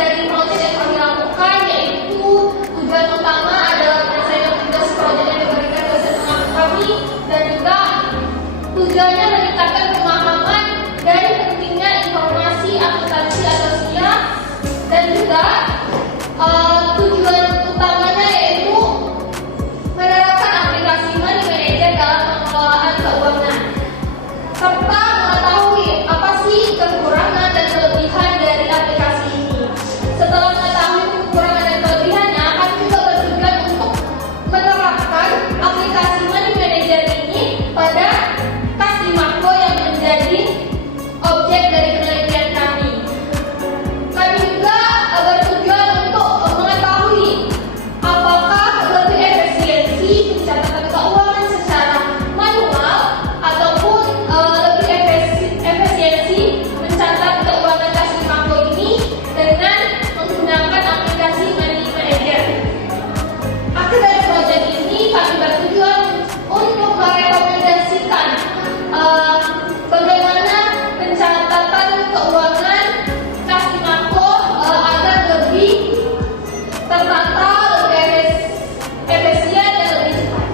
dari proyek yang kami lakukan yaitu tujuan utama adalah penyelesaian tugas proyek yang diberikan dosen kami, dan juga tujuannya meningkatkan pemahaman dari pentingnya informasi akuntansi atau SIA, dan juga tujuan utamanya yaitu menerapkan aplikasi Money Manager dalam pengelolaan keuangan, serta mengetahui apa sih kekurangan dan kelebihan dari aplikasi ini. Setelah mengetahui kekurangan dan kelebihannya, kami juga bertujuan untuk menerapkan aplikasi Money Manager ini pada kas Dimako yang menjadi objek dari penelitian kami. Kami juga bertujuan untuk mengetahui apakah lebih efisiensi pencatatan keuangan secara manual ataupun lebih efisiensi mencatat keuangan kas Dimako ini dengan menggunakan aplikasi Money Manager. Akhir dari proyek ini kami bertujuan untuk merekomendasikan bagaimana pencatatan keuangan kas Dimako agar lebih tertata, lebih efisien dan lebih cepat.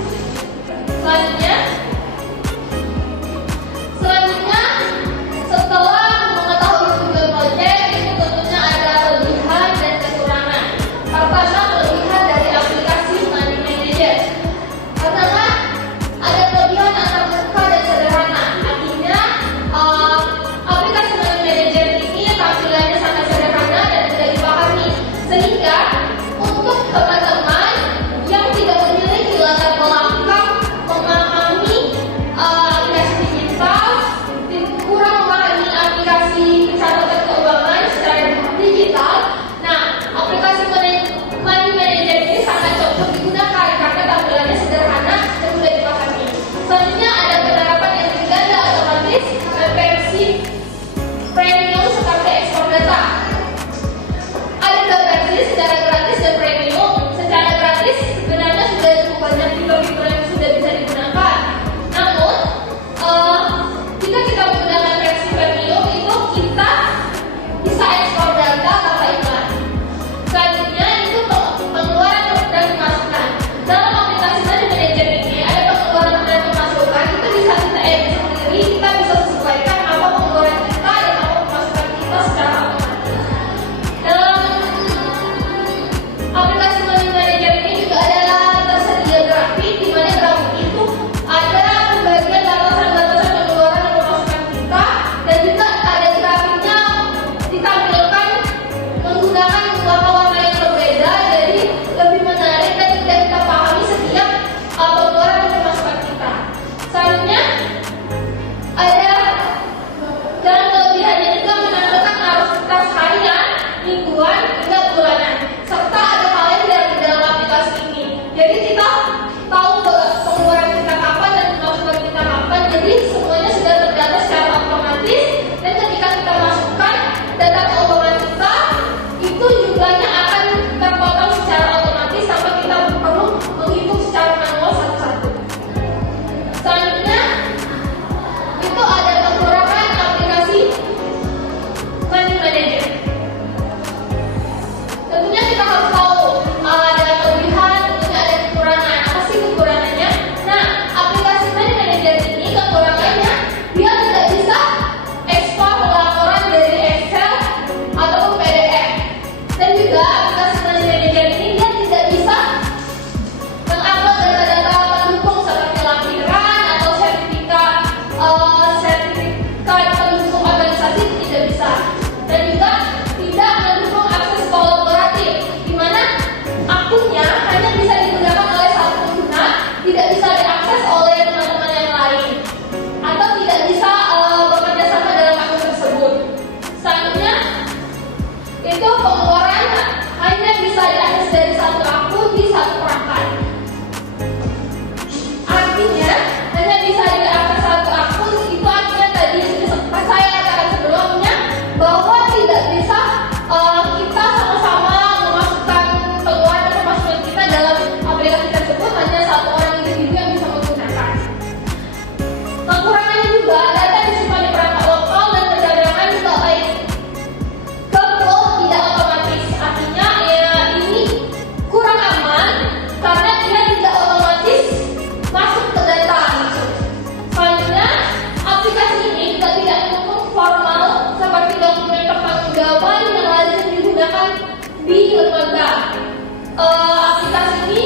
aplikasi ini,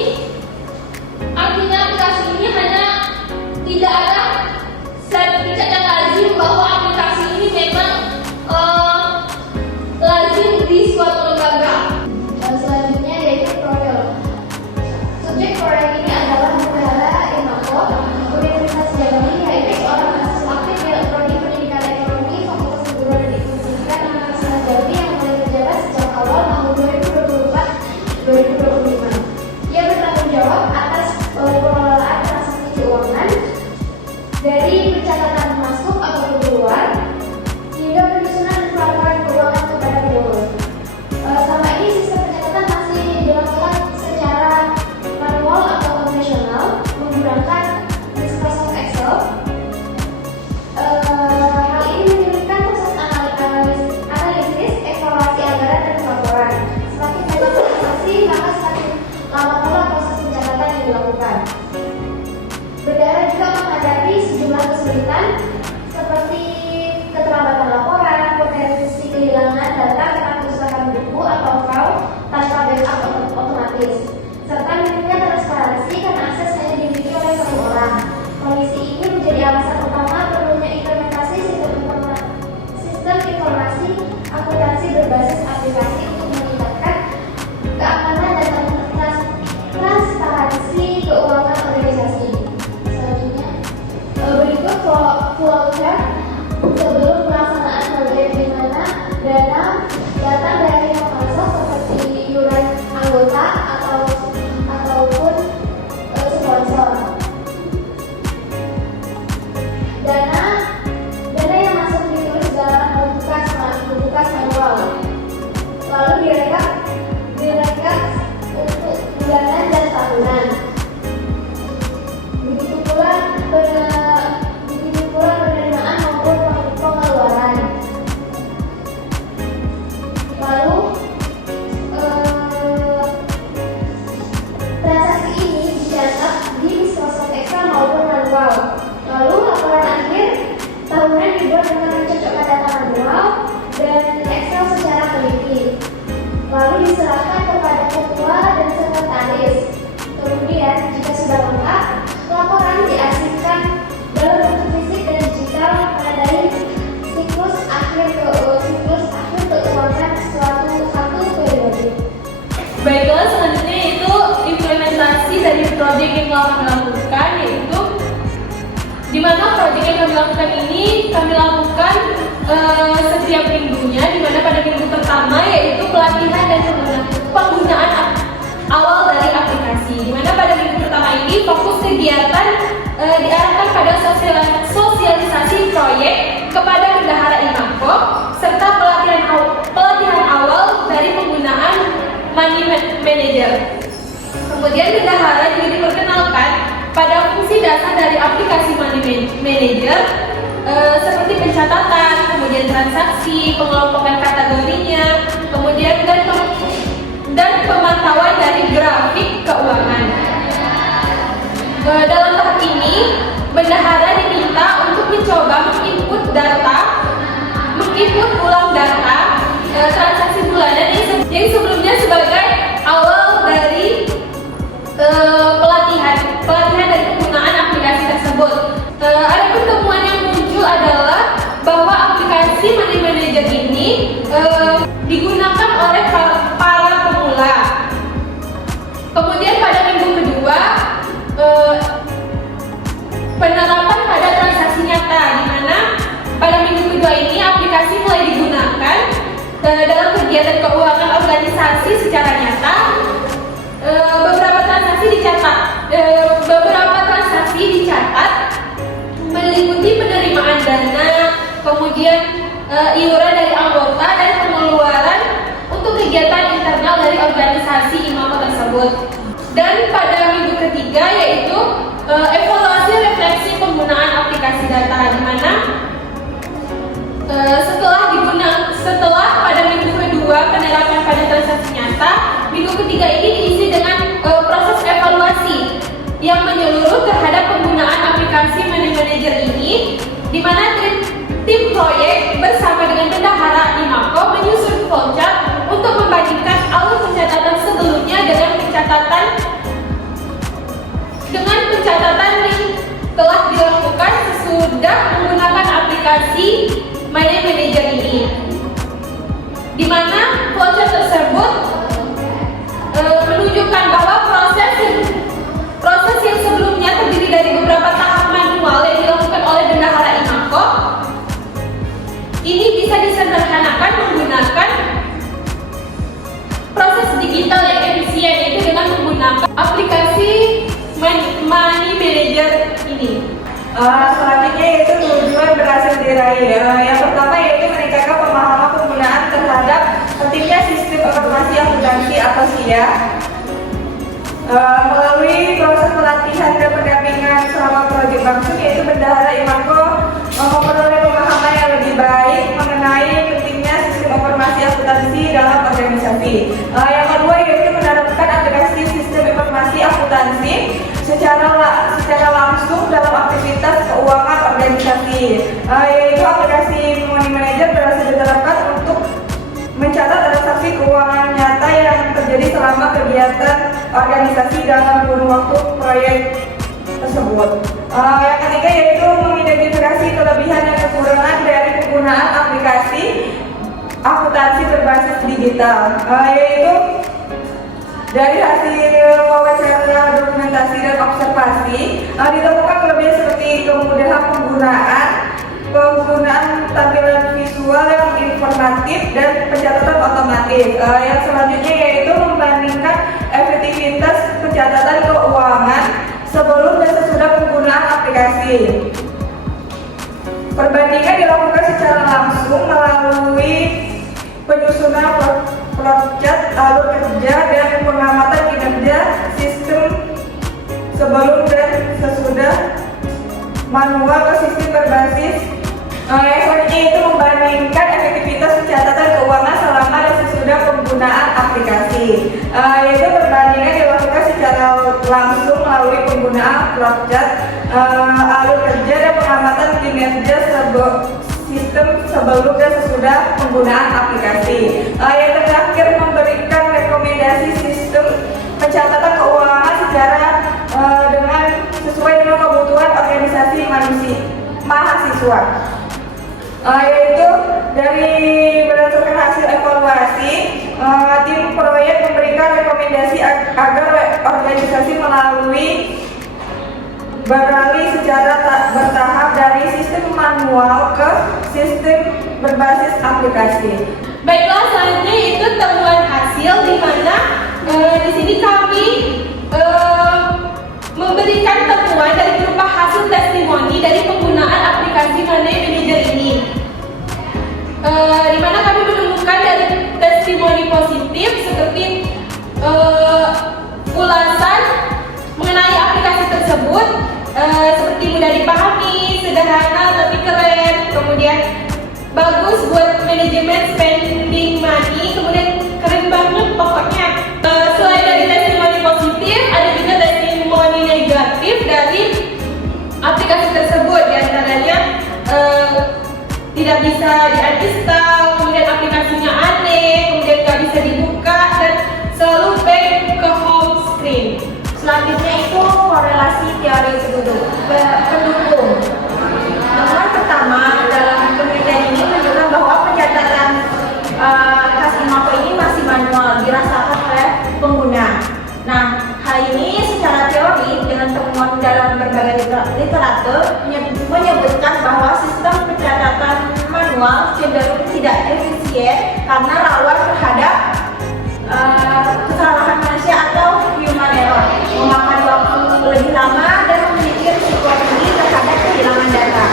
artinya aplikasi ini hanya tidak ada sertifikat yang lazim bahwa aplikasi ini memang lazim di suatu lembaga. Selanjutnya yaitu profil. Subjek proyek ini adalah Bendahara Imako, Universitas Jambi, yaitu seorang mahasiswa aktif di Prodi Pendidikan Ekonomi Fakultas Perguruan Tinggi Pendidikan Universitas Jambi yang mulai berjabat sejak awal tahun 2024-2025. Ia bertanggung jawab atas pengelolaan transaksi keuangan dari pencatatan masuk atau keluar hingga penyusunan laporan keuangan kepada dewan. Selama ini sistem pencatatan masih dilakukan secara manual atau konvensional menggunakan Microsoft Excel. Hal ini menyulitkan proses analisis, evaluasi anggaran dan laporan. Semakin banyak transaksi, maka semakin lama pula proses pencatatan yang dilakukan. Bendahara juga menghadapi sejumlah kesulitan seperti keterlambatan laporan, potensi kehilangan data karena kerusakan buku atau file tanpa backup otomatis, serta minimnya transparansi karena akses hanya dimiliki oleh satu orang. Kondisi ini menjadi alasan utama perlunya implementasi sistem informasi akuntansi berbasis aplikasi untuk meningkatkan keamanan dan transparansi keuangan organisasi. Selanjutnya, berikut flowchart sebelum pelaksanaan proyek di mana dana datang dari sponsor seperti iuran anggota ataupun sponsor. Dana yang masuk ditulis dalam buku kas manual, lalu direkap untuk bulanan dan tahunan. Begitu pula penerimaan maupun pengeluaran. Lalu transaksi ini dicatat di Microsoft Excel maupun manual. Lalu laporan akhir tahunan dibuat dengan mencocokkan data manual dan Excel secara teliti. Lalu diserahkan kepada ketua dan sekretaris. Kemudian jika sudah lengkap, laporan diarsipkan dalam bentuk fisik dan digital menandai siklus akhir keuangan satu periode. Baiklah, selanjutnya itu implementasi dari proyek yang telah kami lakukan, yaitu di mana proyek yang kami lakukan ini kami lakukan setiap minggunya, di mana pada minggu pertama yaitu pelatihan dan penggunaan awal dari aplikasi. Di mana pada minggu pertama ini fokus kegiatan diarahkan pada sosialisasi proyek kepada Bendahara Imako serta pelatihan awal dari penggunaan Money Manager. Kemudian bendahara juga diperkenalkan pada fungsi dasar dari aplikasi Money Manager seperti pencatatan, kemudian transaksi, pengelompokan kategorinya, kemudian dan pemantauan dari grafik keuangan. Dalam tahap ini, bendahara diminta untuk mencoba menginput ulang data transaksi bulanan yang sebelumnya sebagai awal dari pelatihan dari penggunaan aplikasi tersebut. Adapun temuan yang muncul adalah bahwa aplikasi Money Manager ini digunakan oleh para pemula. Kemudian pada minggu kedua penerapan pada transaksi nyata, di mana pada minggu kedua ini aplikasi mulai digunakan dalam kegiatan keuangan organisasi secara nyata. Beberapa transaksi dicatat meliputi penerimaan dana, kemudian iuran dari anggota dan pengeluaran untuk kegiatan internal dari organisasi Imako tersebut. Dan pada minggu ketiga yaitu evaluasi refleksi penggunaan aplikasi data, di mana setelah pada minggu kedua penerapan pada transaksi nyata, minggu ketiga ini diisi dengan proses evaluasi yang menyeluruh terhadap penggunaan aplikasi Money Manager ini, di mana tim proyek bersama dengan bendahara Imako menyusun flowchart untuk membandingkan alur pencatatan sebelumnya dengan pencatatan yang telah dilakukan sesudah menggunakan aplikasi My Name Manager ini, di mana flowchart tersebut menunjukkan bahwa proses yang sebelumnya terdiri dari beberapa tahap manual yang dilakukan oleh bendahara Imako ini bisa disederhanakan menggunakan proses digital yang efisien, yaitu dengan menggunakan aplikasi Money Manager ini. Selanjutnya yaitu tujuan berhasil diraih. Yang pertama yaitu meningkatkan pemahaman penggunaan terhadap pentingnya sistem informasi akuntansi atau SIA melalui proses pelatihan dan pendampingan selama proyek langsung, yaitu bendahara Imako memperoleh pemahaman yang lebih baik mengenai pentingnya sistem informasi akuntansi dalam organisasi. Yang kedua yaitu menerapkan aplikasi sistem informasi akuntansi secara langsung dalam aktivitas keuangan organisasi, yaitu aplikasi Money Manager berhasil diterapkan untuk mencatat transaksi keuangan nyata yang terjadi selama kegiatan organisasi dalam kurun waktu proyek tersebut. Yang ketiga yaitu mengidentifikasi kelebihan dan kekurangan dari penggunaan aplikasi akuntansi berbasis digital, yaitu dari hasil wawancara, dokumentasi, dan observasi ditemukan kelebihan seperti kemudahan penggunaan tampilan visual yang informatif, dan pencatatan otomatis. Yang selanjutnya yaitu membandingkan efektivitas pencatatan keuangan sebelum dan sesudah penggunaan aplikasi. Perbandingan dilakukan secara langsung melalui penyusunan flowchart alur kerja dan pengamatan kinerja sistem sebelum dan sesudah manual ke sistem berbasis. Yang selanjutnya itu membandingkan efektivitas pencatatan keuangan selama dan sesudah penggunaan aplikasi, yaitu perbandingan dilakukan secara langsung melalui penggunaan flowchart alur kerja dan pengamatan kinerja sistem sebelum dan sesudah penggunaan aplikasi. Yang terakhir memberikan rekomendasi sistem pencatatan keuangan secara sesuai dengan kebutuhan organisasi mahasiswa. Yaitu dari berdasarkan hasil evaluasi, tim proyek memberikan rekomendasi agar organisasi beralih secara bertahap dari sistem manual ke sistem berbasis aplikasi. Baiklah, selanjutnya itu temuan hasil, di mana di sini kami memberikan temuan dari berupa hasil testimoni dari penggunaan aplikasi Money Manager ini, di mana kami menemukan dari testimoni positif seperti ulasan mengenai aplikasi tersebut, seperti mudah dipahami, sederhana tapi keren, kemudian bagus buat manajemen spending money, kemudian keren banget pokoknya. Selain dari testimoni positif, ada juga testimoni negatif dari aplikasi tersebut, diantaranya tidak bisa di-uninstall, kemudian aplikasinya aneh, kemudian nggak bisa dibuka, dan selalu back ke home screen. Selanjutnya itu korelasi teori pendukung. Temuan pertama dalam penelitian ini menunjukkan bahwa pencatatan kas Imako ini masih manual dirasakan oleh pengguna. Nah, hal ini secara teori dengan temuan dalam berbagai literatur menyebutkan bahwa sistem pencatatan manual cenderung tidak efisien karena rawan terhadap kesalahan manusia atau human error, memakan waktu lebih lama dan memiliki risiko tinggi terhadap kehilangan data.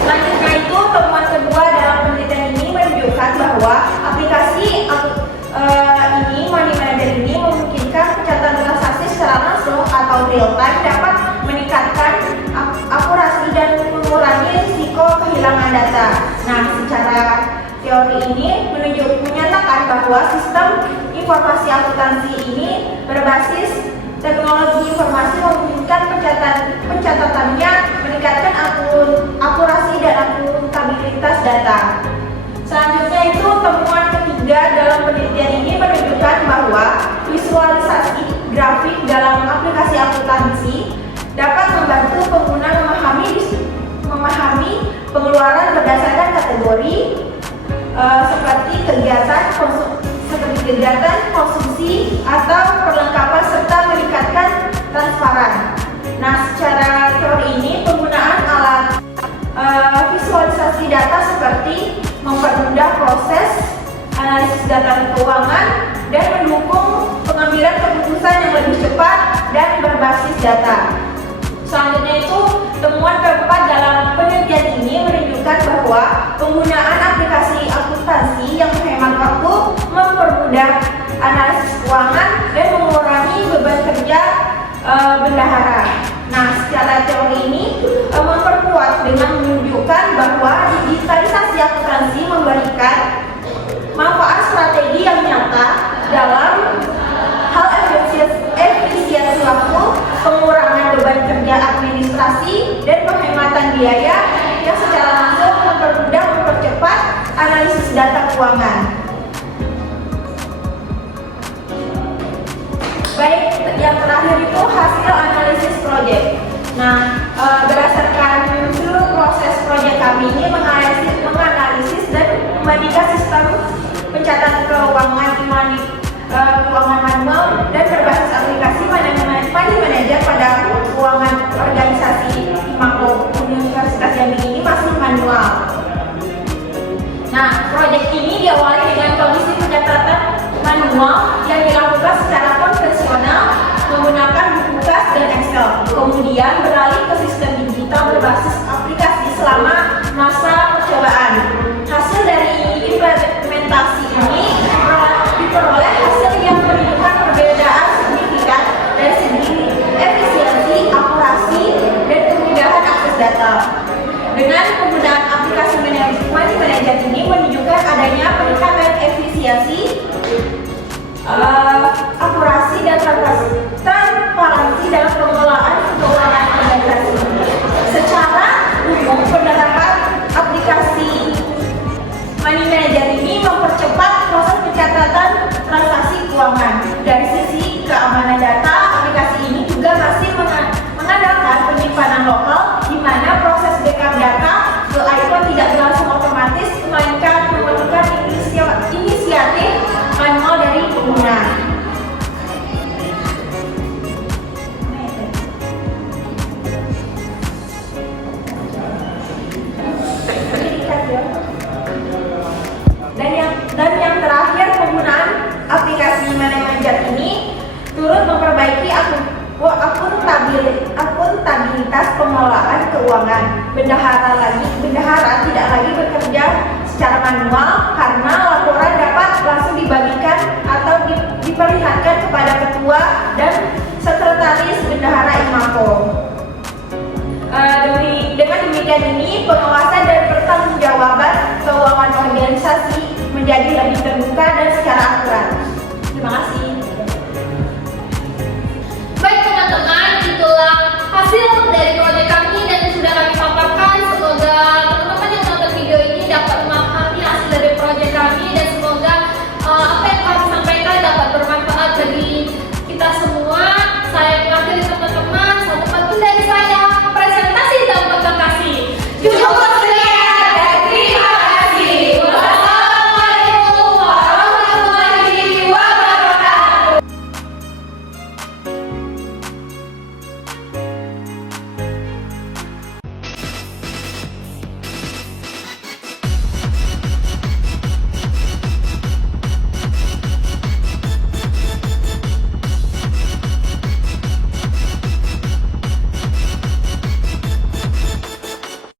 Selanjutnya itu temuan kedua dalam penelitian ini menunjukkan bahwa aplikasi ini Money Manager ini memungkinkan pencatatan transaksi secara langsung atau real time dapat meningkatkan akurasi dan mengurangi risiko kehilangan data. Nah, secara teori ini menyatakan bahwa sistem informasi akuntansi ini berbasis teknologi informasi memungkinkan pencatatannya meningkatkan akurasi dan akuntabilitas data. Selanjutnya itu temuan ketiga dalam penelitian ini menunjukkan bahwa visualisasi seperti kegiatan konsumsi atau perlengkapan serta meningkatkan transparan. Nah, secara teori ini penggunaan alat visualisasi data seperti mempermudah proses analisis data keuangan dan mendukung pengambilan keputusan yang lebih cepat dan berbasis data. Selanjutnya itu temuan keempat dalam penelitian ini menunjukkan bahwa penggunaan aplikasi akuntansi yang menghemat waktu, mempermudah analisis keuangan dan mengurangi beban kerja bendahara. Nah, secara teori ini memperkuat dengan menunjukkan bahwa digitalisasi akuntansi memberikan manfaat strategi yang nyata dalam hal efisiensi waktu, pengurangan beban kerja administrasi, dan penghematan biaya yang secara langsung mempercepat analisis data keuangan. Baik, yang terakhir itu hasil analisis proyek. Nah, berdasarkan seluruh proses proyek kami ini menganalisis dan membandingkan sistem pencatatan keuangan keuangan manual dan berbasis aplikasi Money Manager pada keuangan organisasi Imako Universitas Jambi ini masih manual. Nah, proyek ini diawali dengan kondisi pencatatan manual yang dilakukan secara konvensional menggunakan buku kas dan Excel. Kemudian beralih ke sistem digital berbasis aplikasi selama masa percobaan. Hasil dari implementasi ini diperoleh hasil yang menunjukkan perbedaan signifikan dari segi efisiensi, akurasi, dan kemudahan akses data. Dengan penggunaan aplikasi Money Manager ini menunjukkan adanya peningkatan efisiensi, akurasi, dan transparansi dalam pengelolaan keuangan organisasi. Secara umum, penerapan aplikasi Money Manager ini mempercepat proses pencatatan transaksi keuangan. Dari sisi keamanan data, aplikasi ini juga masih mengandalkan penyimpanan lokal, di mana proses backup data ke iPhone tidak berlangsung otomatis, melainkan memerlukan inisiatif manual dari pengguna. Dan yang terakhir, penggunaan aplikasi Money Manager ini turut memperbaiki akuntabilitas pengelolaan keuangan. Bendahara tidak lagi bekerja secara manual karena laporan dapat langsung dibagikan atau diperlihatkan kepada ketua dan sekretaris bendahara Imako. Dengan demikian ini, pengawasan dan pertanggungjawaban keuangan organisasi menjadi lebih terbuka dan secara akurat.